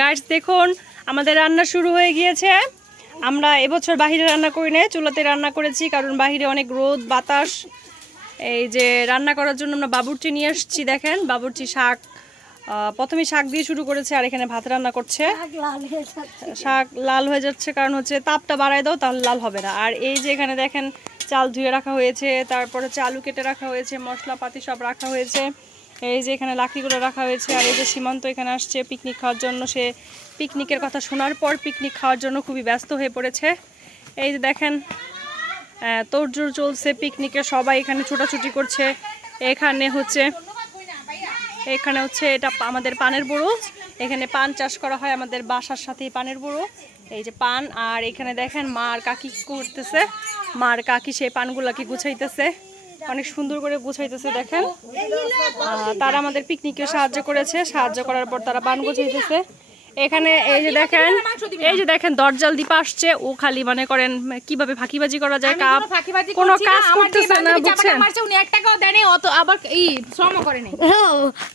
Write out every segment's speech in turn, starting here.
গাছ দেখুন আমাদের রান্না শুরু হয়ে গিয়েছে। আমরা এবছর বাহিরে রান্না করি না চুলাতে রান্না করেছি কারণ বাহিরে অনেক রোদ বাতাস। এই যে রান্না করার জন্য আমরা বাবুর্চি নিয়ে এসেছি দেখেন। বাবুর্চি শাক প্রথমে শাক দিয়ে শুরু করেছে আর এখানে ভাত রান্না করছে। শাক লাল হয়ে যাচ্ছে কারণ হচ্ছে তাপটা বাড়ায় দাও তাহলে লাল হবে না। আর এই যে এখানে দেখেন চাল ধুয়ে রাখা হয়েছে তারপর হচ্ছে আলু কেটে রাখা হয়েছে মশলাপাতি সব রাখা হয়েছে। এই যে এখানে লাকড়িগুলো রাখা হয়েছে, আর এই যে সীমান্ত এখানে আসছে পিকনিক খাওয়ার জন্য। সে পিকনিকের কথা শোনার পর পিকনিক খাওয়ার জন্য খুবই ব্যস্ত হয়ে পড়েছে। এই যে দেখেন তোড়জোড় চলছে পিকনিকে সবাই এখানে ছোটাছুটি করছে। এখানে হচ্ছে এখানে হচ্ছে এটা আমাদের পানের বুড়ো। এখানে পান চাষ করা হয় আমাদের বাসার সাথেই পানের বুড়ো। এই যে পান, আর এখানে দেখেন মা আর কাকি করতেছে। মার কাকি সেই পানগুলাকে গুছাইতেছে। অনেক সুন্দর করে গুছাইতেছে দেখেন। আহ, তারা আমাদের পিকনিকে সাহায্য করেছে সাহায্য করার পর তারা বান গুছাইতেছে। এখানে এই যে দেখেন এই যে দেখেন দরজাল দীপা আসছে। ও খালি মনে করেন কীভাবে ফাঁকিবাজি করা যায় কাপ কোনো কাজ করতেছে না বুঝছেন? উনি এক টাকাও দেয়নি অত আবার এই শ্রম করে নেই।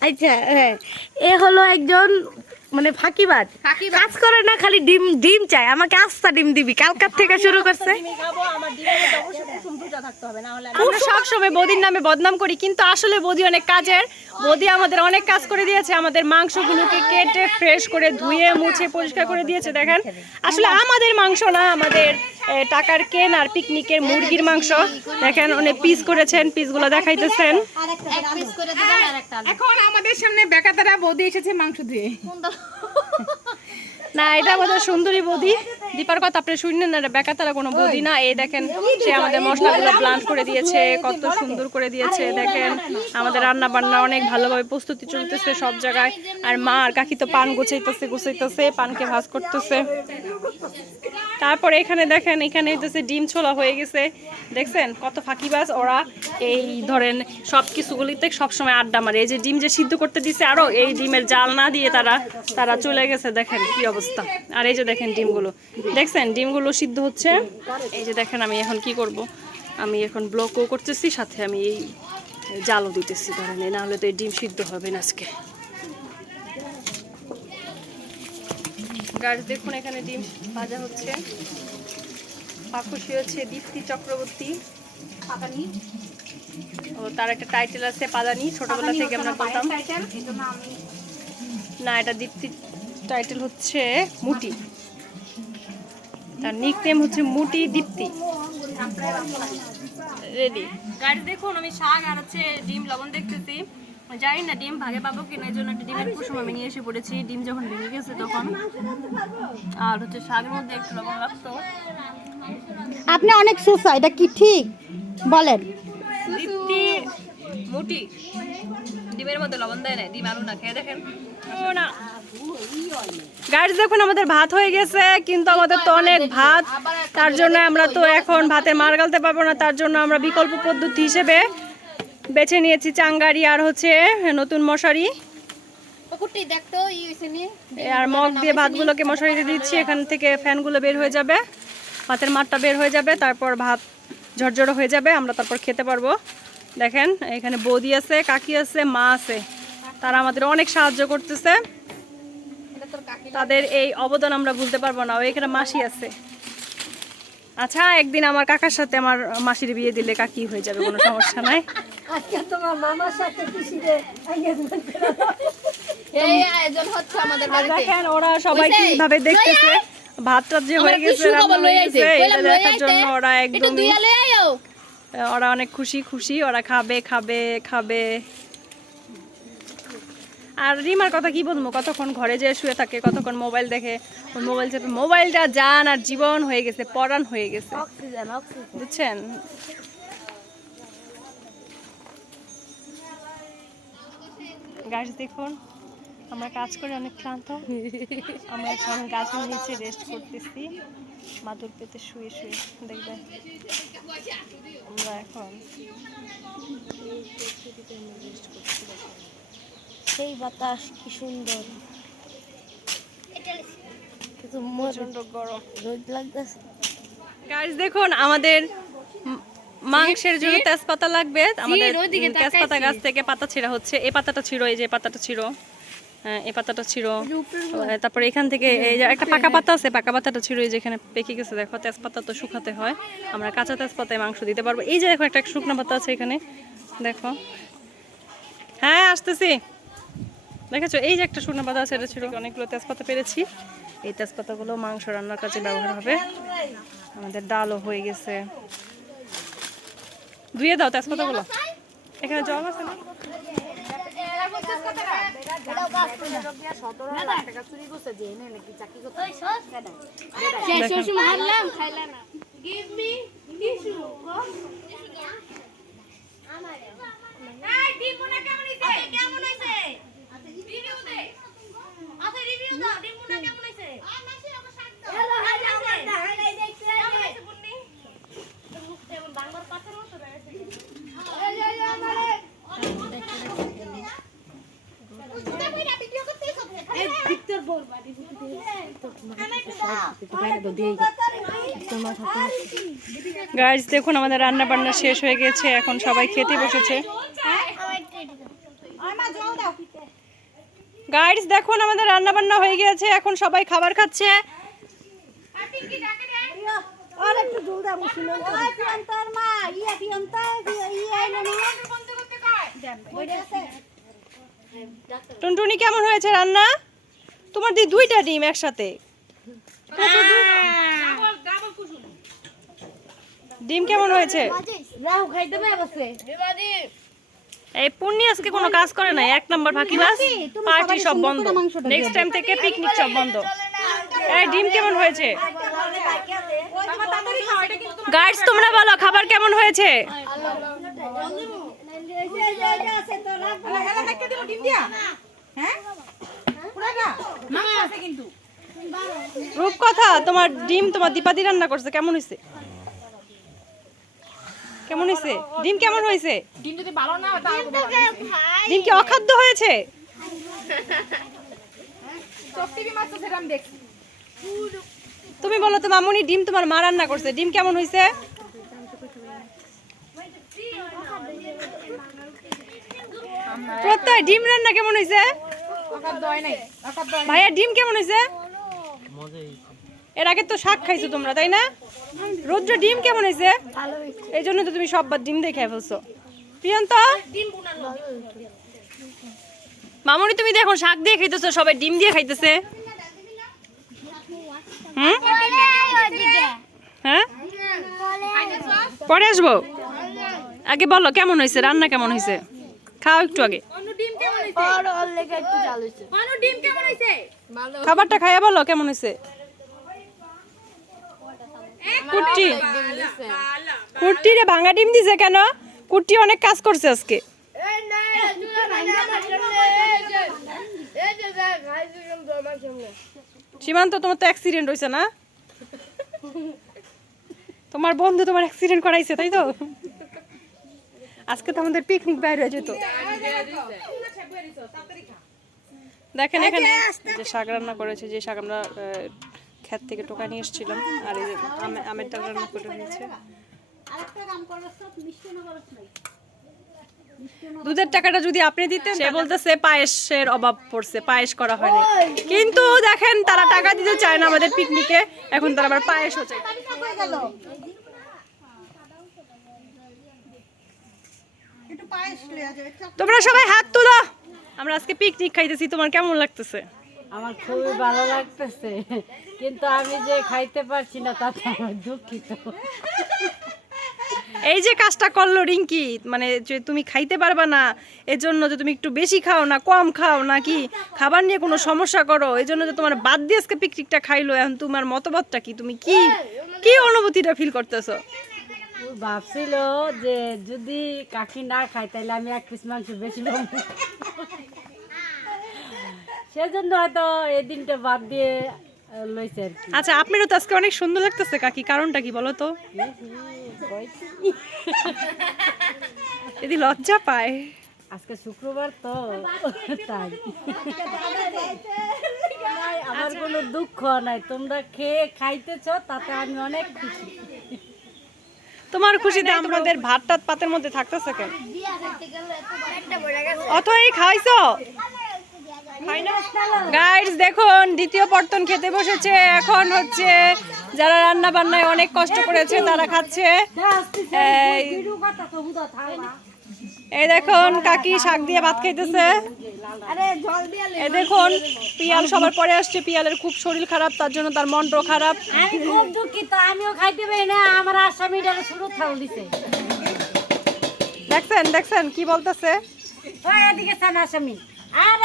আচ্ছা হ্যাঁ। এ হলো একজন মানে ফাঁকিবাদ ফাঁকিবাজ। কাজ করে না খালি ডিম ডিম চাই আমাকে আস্তা ডিম দিবি। কালকার থেকে শুরু করছে। আমরা সব সময় বদির নামে বদনাম করি কিন্তু আসলে বদি অনেক কাজের। বদি আমাদের অনেক কাজ করে দিয়েছে। আমাদের মাংসগুলোকে কেটে ফ্রেশ করে ধুয়ে মুছে পরিষ্কার করে দিয়েছে দেখেন। আসলে আমাদের মাংস না আমাদের টাকার কেন আর পিকনিকের মুরগির মাংস? দেখেন অনেক পিস করেছেন পিসগুলো দেখাইতেছেন। পিস করে দিবেন এখন আমাদের সামনে বেকাতারা বৌদি এসেছে মাংস দিয়ে। না এটা আমাদের সুন্দরী বৌদি। দীপার কথা আপনি শুনলেন না এটা বেকাতারা কোনো বৌদি না। এই দেখেন সে আমাদের মশলাগুলো ব্লান্ড করে দিয়েছে কত সুন্দর করে দিয়েছে। দেখেন আমাদের রান্না বান্না অনেক ভালোভাবে প্রস্তুতি চলতেছে সব জায়গায়। আর মা আর কাকি তো পান গুছাইতেছে গুছাইতেছে পানকে ভাজ করতেছে। তারপরে এখানে দেখেন, এখানে হইতেছে ডিম ছোলা হয়ে গেছে, দেখছেন? কত ফাঁকিবাজ ওরা এই ধরেন সব কিছুগুলিতে সবসময় আড্ডা মারে। এই যে ডিম যে সিদ্ধ করতে দিছে আরও, এই ডিমের জাল না দিয়ে তারা তারা চলে গেছে, দেখেন কি অবস্থা। আর এই যে দেখেন ডিমগুলো। দেখছেন? ডিমগুলো সিদ্ধ হচ্ছে। এই যে দেখেন আমি এখন কি করব? আমি এখন ব্লকও করতেছি, সাথে আমি এই জালও দিতেছি, ধরেন। না হলে তো এই ডিম সিদ্ধ হবে না আজকে। গাছ দেখুন এখানে ডিম ভাজা হচ্ছে। পাকুশি হচ্ছে দীপ্তি চক্রবর্তী ও তার একটা টাইটেল আছে পাদানি ছোটবেলা থেকে আমরা বলতাম না এটা দীপ্তি টাইটেল হচ্ছে মুটি। তার নিক নেম হচ্ছে মুটি দীপ্তি। রেডি গাড়ি দেখুন আমি শাক আর হচ্ছে ডিম লবণ দেখতেছি। জানি না ডিম ভাগে পাবো কিনা এই জন্য একটা ডিমের কুসুম আমি নিয়ে এসে পড়েছি। ডিম যখন ভেঙে গেছে তখন। আর হচ্ছে শাকের মধ্যে একটু লবণ লাগতো। আপনি অনেক সুস্থ এটা কি ঠিক? বলেন। দীপ্তি মুটি। ডিমের মধ্যে লবণ দেয় না ডিম আলু না খেয়ে দেখেন। না। গাইজ দেখুন আমাদের ভাত হয়ে গেছে কিন্তু আমাদের তো অনেক ভাত। তার জন্য আমরা তো এখন ভাতের মার গালতে পারব না তার জন্য আমরা বিকল্প পদ্ধতি হিসেবে বেছে নিয়েছি চাঙ্গারি আর হচ্ছে নতুন মশারি। আর মগ দিয়ে ভাতগুলোকে মশারিতে দিচ্ছি এখান থেকে ফ্যানগুলো বের হয়ে যাবে। ভাতের মাঠটা বের হয়ে যাবে তারপর ভাত ঝরঝরো হয়ে যাবে আমরা তারপর খেতে পারব। দেখেন এখানে বৌদি আছে কাকি আছে মা আছে। তারা আমাদের অনেক সাহায্য করতেছে। তাদের এই অবদান আমরা ভুলতে পারব না ও এখানে মাসি আছে। আচ্ছা একদিন আমার কাকার সাথে আমার মাসির বিয়ে দিলে কাকি হয়ে যাবে কোনো সমস্যা নাই। এই আয়োজন হচ্ছে আমাদের বাড়িতে। দেখেন ওরা সবাই? কীভাবে দেখতেছে? ভাত টাত যে হয়ে গেছে এটা দেখার জন্য ওরা আইও ওরা অনেক খুশি খুশি ওরা খাবে খাবে খাবে। আর রিমার কথা কি বলব? কতক্ষণ ঘরে যেয়ে শুয়ে থাকে কতক্ষণ মোবাইল দেখে? মোবাইল চেপে মোবাইলটা যান আর জীবন হয়ে গেছে পরাণ হয়ে গেছে। বুঝছেন? গাছ দেখুন আমরা কাজ করে অনেক ক্লান্ত। আমরা এখন গাছের নিচে রেস্ট করতেছি। মাদুর পেতে শুয়ে শুয়ে দেখবেন। আমরা এখন সেই বাতাস কি সুন্দর। দেখুন আমাদের মাংসের জন্য তেজপাতা লাগবে। আমাদের তেজপাতা গাছ থেকে পাতা ছিঁড়া হচ্ছে। এই পাতাটা ছিল এই যে পাতাটা ছিল হ্যাঁ, এই পাতাটা ছিল তারপরে এখান থেকে এই যে একটা পাকা পাতা আছে পাকা পাতাটা ছিল এই যেখানে পেকে গেছে। দেখো তেজপাতা তো শুকাতে হয়। আমরা কাঁচা তেজপাতায় মাংস দিতে পারব। এই যে দেখো একটা শুকনো পাতা আছে এখানে। দেখো। হ্যাঁ আসতেছি। দেখেছ এই যে একটা শুকনো পাতা আছে এটা ছিল। অনেকগুলো তেজপাতা পেরেছি। এই তেজপাতাগুলো মাংস রান্নার কাজে ব্যবহার হবে। আমাদের ডালও হয়ে গেছে। ধুয়ে দাও তেজপাতাগুলো। এখানে জল আছে না? গাইজ দেখুন আমাদের রান্না বান্না শেষ হয়ে গেছে। এখন সবাই খেতে বসেছে। গাইজ দেখুন আমাদের রান্না বান্না হয়ে গেছে এখন সবাই খাবার খাচ্ছে। টুনটুনি কেমন হয়েছে রান্না? তোমার দি দুইটা ডিম একসাথে। ডিম কেমন হয়েছে? রাহু খাইতে এই পুণ্যি আজকে কোনো কাজ করে না এক নাম্বার ফাঁকিবাজ পার্টি সব বন্ধ। নেক্সট টাইম থেকে পিকনিক সব বন্ধ। এই ডিম কেমন হয়েছে? গাইডস তোমরা বলো খাবার কেমন হয়েছে? রূপকথা তোমার ডিম তোমার দীপাদি রান্না করছে কেমন হয়েছে? কেমন হয়েছে? ডিম কেমন হয়েছে? ডিম যদি ভালো না তাহলে ডিম কি অখাদ্য হয়েছে? তুমি বলো তো মামুনি ডিম তোমার মা রান্না করছে। ডিম কেমন হয়েছে? প্রত্যয় ডিম রান্না কেমন হয়েছে? ভাইয়া ডিম কেমন হয়েছে? এর আগে তো শাক খাইছো তোমরা তাই না? রৌদ্র ডিম কেমন হয়েছে? এই জন্য তো তুমি সববার ডিম দিয়ে খেয়ে ফেলছো। প্রিয়ন্ত? মামুনি তুমি দেখো শাক দিয়ে খাইতেছো সবাই ডিম দিয়ে খাইতেছে। হুম? হ্যাঁ? পরে আসব? আগে বলো কেমন হয়েছে? রান্না কেমন হয়েছে? খাও একটু আগে। ডিম কেমন হইছে আর ওর লেগে একটু জাল হইছে ডিম কেমন হইছে খাবারটা খাইয়া বলো কেমন হয়েছে? কুট্টি। কুট্টি রে ভাঙা ডিম দিছে কেন? কুট্টি অনেক কাজ করছে আজকে। সীমান্ত তোমার তো অ্যাক্সিডেন্ট হয়েছে না? তোমার বন্ধু তোমার অ্যাক্সিডেন্ট করাইছে তাই তো? আজকে তো আমাদের পিকনিক বাইরে হয়ে যেত। দেখেন এখানে যে শাক রান্না করেছে যে শাক আমরা ক্ষেত থেকে টোকা নিয়ে এসেছিলাম আর এই আমের ডাল রান্না করে নিয়েছে। দুধের টাকাটা যদি আপনি দিতেন সে বলতেছে পায়েসের অভাব পড়ছে পায়েস করা হয়নি। কিন্তু দেখেন তারা টাকা দিতে চায় না আমাদের পিকনিকে এখন তারা আবার পায়েস হচ্ছে তোমরা সবাই হাত তোলো। আমরা আজকে পিকনিক খাইতেছি তোমার কেমন লাগতেছে? আমার খুবই ভালো লাগতেছে। কিন্তু আমি যে খাইতে পারছি না তাতে আমার দুঃখিত। এই যে কাজটা করল রিঙ্কি মানে যে তুমি খাইতে পারবা না এজন্য যে তুমি একটু বেশি খাও না কম খাও না কি? খাবার নিয়ে কোনো সমস্যা করো? এই জন্য যে তোমার বাদ দিয়ে আজকে পিকনিকটা খাইলো এখন তোমার মতবাদটা কি? তুমি কি কি অনুভূতিটা ফিল করতেছো? ভাবছিল যে যদি কাকি না খাই তাহলে আমি এক পিস মাংস বেশি সেজন্য হয়তো এই দিনটা বাদ দিয়ে লইছে আর কি। আচ্ছা আপনারও তো আজকে অনেক সুন্দর লাগতেছে কাকি। কারণটা কি বলো তো? যদি লজ্জা পায়। আজকে শুক্রবার তো তাই। আমার কোনো দুঃখ নাই। তোমরা খেয়ে খাইতেছ তাতে আমি অনেক খুশি। তোমার খুশিতে আমাদের ভাত টাত পাতের মধ্যে থাকতেছে কেন? অত এই খাইছো? গাইস দেখুন দ্বিতীয় পর্তন খেতে বসেছে। এখন হচ্ছে যারা রান্না বান্নায় অনেক কষ্ট করেছে তারা খাচ্ছে। এই দেখুন কাকি শাক দিয়ে ভাত খাইতেছে। এই দেখুন পিয়াল সবার পরে আসছে। পিয়ালের খুব শরীর খারাপ তার জন্য তার মনটাও খারাপ। আমি খুব দুঃখিত আমিও খাইতে পারি না আমার আসামিটারে শুরু থাল দিছে। দেখছেন দেখছেন কি বলতেছে? এদিকে আসামি। আর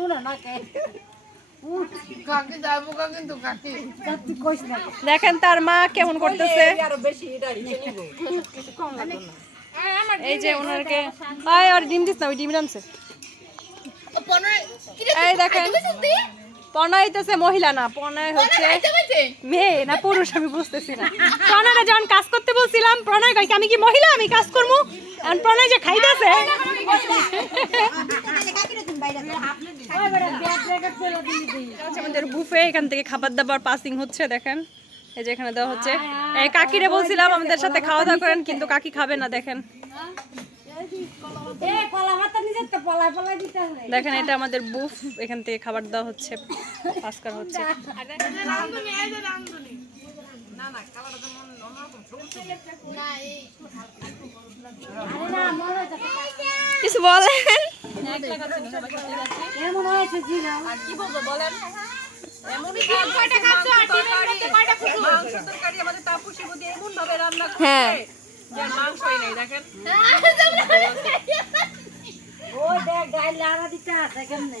হুনো না কে? দেখেন তার মা কেমন করতেছে। এই যে ওনারকে আয় আর ডিম দিস না ওই ডিম রানছে এই দেখেন। পনাইতেছে মহিলা না পনাই হচ্ছে মেয়ে না পুরুষ আমি বুঝতেছি না। প্রণয়টা যখন কাজ করতে বলছিলাম প্রণয় কয় কি, আমি কি মহিলা? আমি কাজ করব আর প্রণয় যে খাইতেছে আমাদের বুফে, এখান থেকে খাবার দাবার পাসিং হচ্ছে, দেখেন। এই যে এখানে দেওয়া হচ্ছে। কাকিরে বলছিলাম আমাদের সাথে খাওয়া দাওয়া করেন, কিন্তু কাকি খাবে না, দেখেন। দেখেন, এটা আমাদের বুফ, এখান থেকে খাবার দেওয়া হচ্ছে পাস করা হচ্ছে। আরে না মনে হচ্ছে কিছু বলেন? এমন হয়েছে জি না কি বলব বলেন হ্যাঁ। ও দেখ গাই লাড়া দিতে আছে, কেমনে?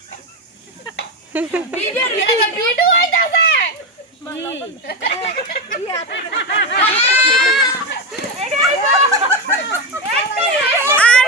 ভিডিওর ভিডিও ভিডিও হইতাছে আর